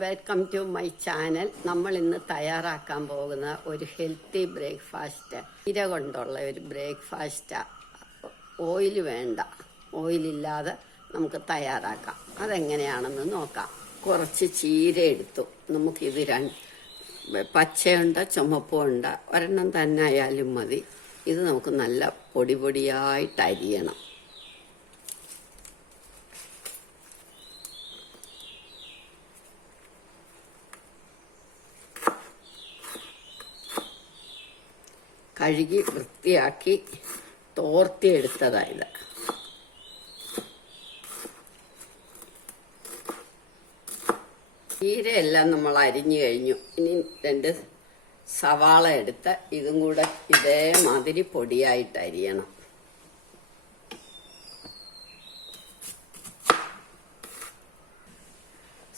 Welcome to my channel. നമ്മൾ ഇന്ന് തയ്യാറാക്കാൻ പോകുന്ന ഒരു ഹെൽത്തി ബ്രേക്ക്ഫാസ്റ്റ്, ഇര കൊണ്ടുള്ള ഒരു ബ്രേക്ക്ഫാസ്റ്റാണ്. ഓയിൽ വേണ്ട, ഓയിലില്ലാതെ നമുക്ക് തയ്യാറാക്കാം. അതെങ്ങനെയാണെന്ന് നോക്കാം. കുറച്ച് ചീര എടുത്തു. നമുക്കിത് പച്ചയുണ്ട ചുമപ്പുണ്ട ഒരെണ്ണം തന്നെ ആയാലും മതി. ഇത് നമുക്ക് നല്ല പൊടി പൊടിയായിട്ട് അരിയണം. കഴുകി വൃത്തിയാക്കി തോർത്തിയെടുത്തതായത്. ചീരയെല്ലാം നമ്മൾ അരിഞ്ഞു കഴിഞ്ഞു. ഇനി 2 സവാള എടുത്ത് ഇതും കൂടെ ഇതേമാതിരി പൊടിയായിട്ട് അരിയണം.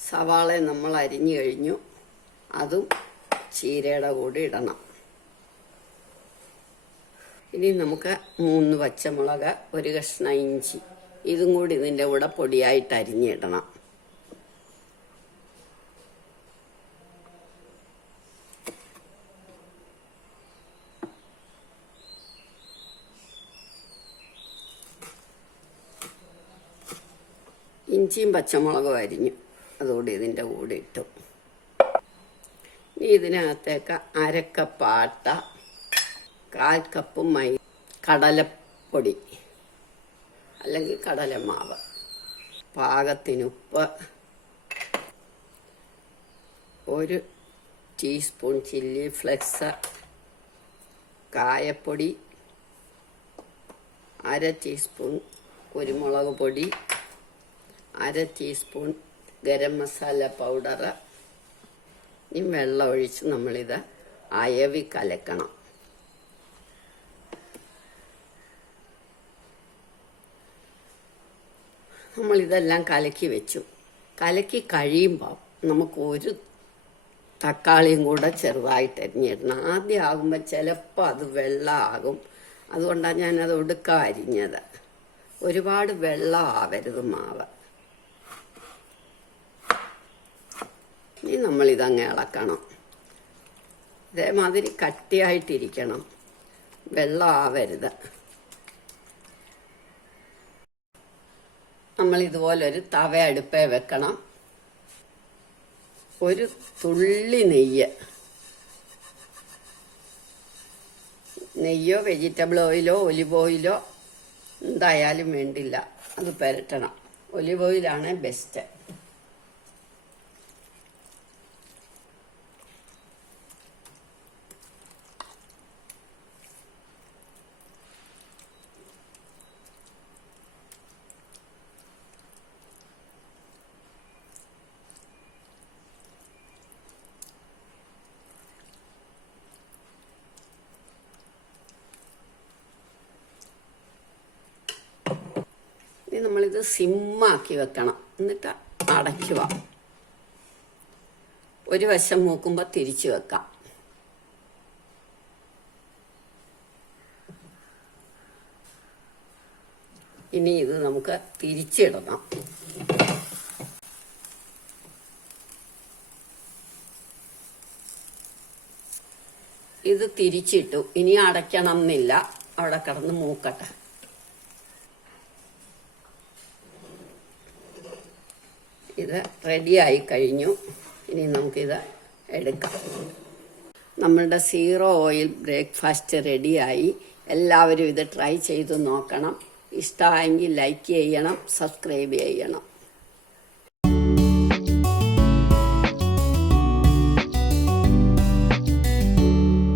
സവാള നമ്മൾ അരിഞ്ഞു കഴിഞ്ഞു. അതും ചീരയുടെ കൂടെ ഇടണം. ഇനി നമുക്ക് 3 പച്ചമുളക്, 1 കഷ്ണം ഇഞ്ചി, ഇതും കൂടി ഇതിൻ്റെ കൂടെ പൊടിയായിട്ട് അരിഞ്ഞിടണം. ഇഞ്ചിയും പച്ചമുളകും അരിഞ്ഞു അതുകൂടി ഇതിൻ്റെ കൂടെ ഇട്ടു. ഇനി ഇതിനകത്തേക്ക് 1/2 കപ്പ് ആട്ട, 1/4 കപ്പ് കടലപ്പൊടി അല്ലെങ്കിൽ കടലമാവ്, പാകത്തിനുപ്പ്, 1 ടീസ്പൂൺ ചില്ലി ഫ്ലെക്സ്, കായപ്പൊടി, 1/2 ടീസ്പൂൺ കുരുമുളക് പൊടി, 1/2 ടീസ്പൂൺ ഗരം മസാല പൗഡർ. ഇനി വെള്ളം ഒഴിച്ച് നമ്മളിത് അയവി കലക്കണം. നമ്മളിതെല്ലാം കലക്കി വെച്ചു. കലക്കി കഴിയുമ്പോൾ നമുക്ക് 1 തക്കാളിയും കൂടെ ചെറുതായിട്ട് അരിഞ്ഞിടണം. ആദ്യം ആകുമ്പോൾ ചിലപ്പോൾ അത് വെള്ളമാകും. അതുകൊണ്ടാണ് ഞാനത് ഒടുക്കം അരിഞ്ഞത്. ഒരുപാട് വെള്ളം ആവരുത് മാവ്. ഇനി നമ്മളിതങ്ങ് ഇളക്കണം. ഇതേമാതിരി കട്ടിയായിട്ടിരിക്കണം, വെള്ളം ആവരുത്. നമ്മൾ ഇതുപോലൊരു തവ അടുപ്പേ വെക്കണം. 1 തുള്ളി നെയ്യോ വെജിറ്റബിൾ ഓയിലോ ഒലിവ് ഓയിലോ എന്തായാലും വേണ്ടില്ല, അത് പുരട്ടണം. ഒലിവ് ഓയിലാണ് ബെസ്റ്റ്. നമ്മളിത് സിമ്മാക്കി വെക്കണം. എന്നിട്ട് അടയ്ക്കുക. ഒരു വശം മൂക്കുമ്പോൾ തിരിച്ചു വെക്കാം. ഇനി ഇത് നമുക്ക് തിരിച്ചിടണം. ഇത് തിരിച്ചിട്ടു. ഇനി അടയ്ക്കണം എന്നില്ല, അവിടെ കിടന്ന് മൂക്കട്ടെ. ഇത് റെഡിയായി കഴിഞ്ഞു. ഇനി നമുക്കിത് എടുക്കാം. നമ്മളുടെ 0 ഓയിൽ ബ്രേക്ക്ഫാസ്റ്റ് റെഡിയായി. എല്ലാവരും ഇത് ട്രൈ ചെയ്ത് നോക്കണം. ഇഷ്ടമായെങ്കിൽ ലൈക്ക് ചെയ്യണം, സബ്സ്ക്രൈബ് ചെയ്യണം.